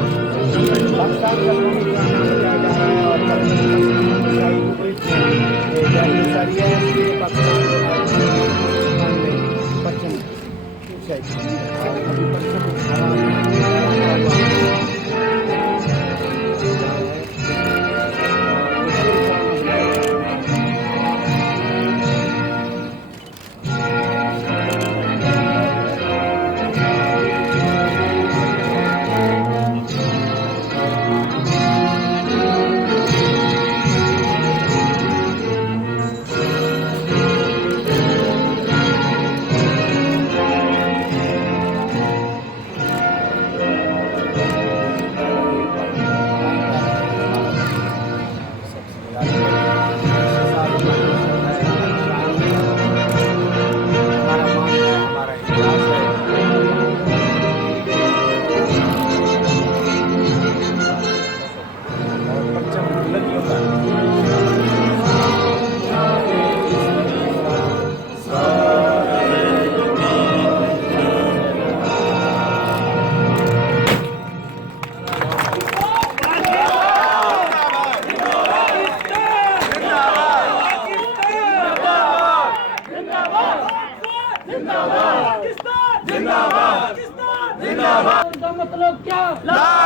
पाकिस्तान का कौमी तिरंगा लहराया जा रहा है और शाही विपरीत में जैसे सरिया से पाकिस्तान के नागरिकों में पश्चिम साइड और अभी पश्चिम जिंदाबाद जिंदाबाद जिंदाबाद। मतलब क्या?